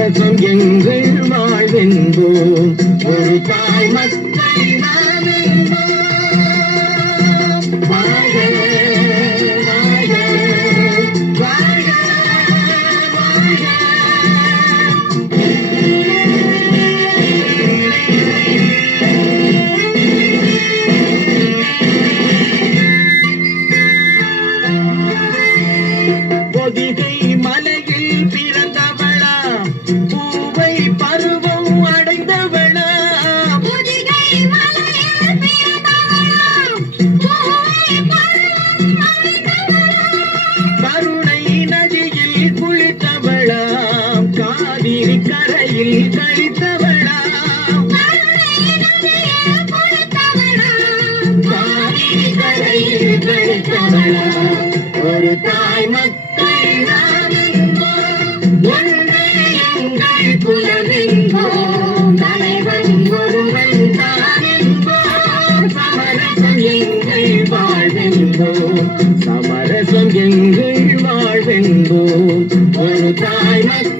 சமரசம் எங்கள் வாழ்வென்போம்? ஒரு தாய் மக்கள் பொதிகை ஒரு தாய் மக்கள் நாம் என்போம். எங்கள் குலம் தலைவன் ஒருவன் தான் என்போம். சமரசம் எங்கள் வாழ்வென்போம். சமரசம் எங்கள் வாழ்வென்போம். ஒரு தாய் மக்கள்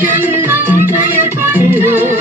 Thank you.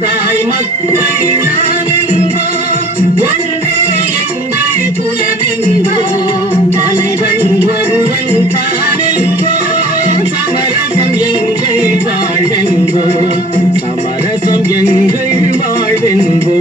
தாய் மக்கள் ஒன்றே எங்கள் குலம் தலைவன் ஒருவன் தான் சமரசம் எங்கள் வாழ்வென்போ சமரசம் எங்கள் வாழ்வென்போ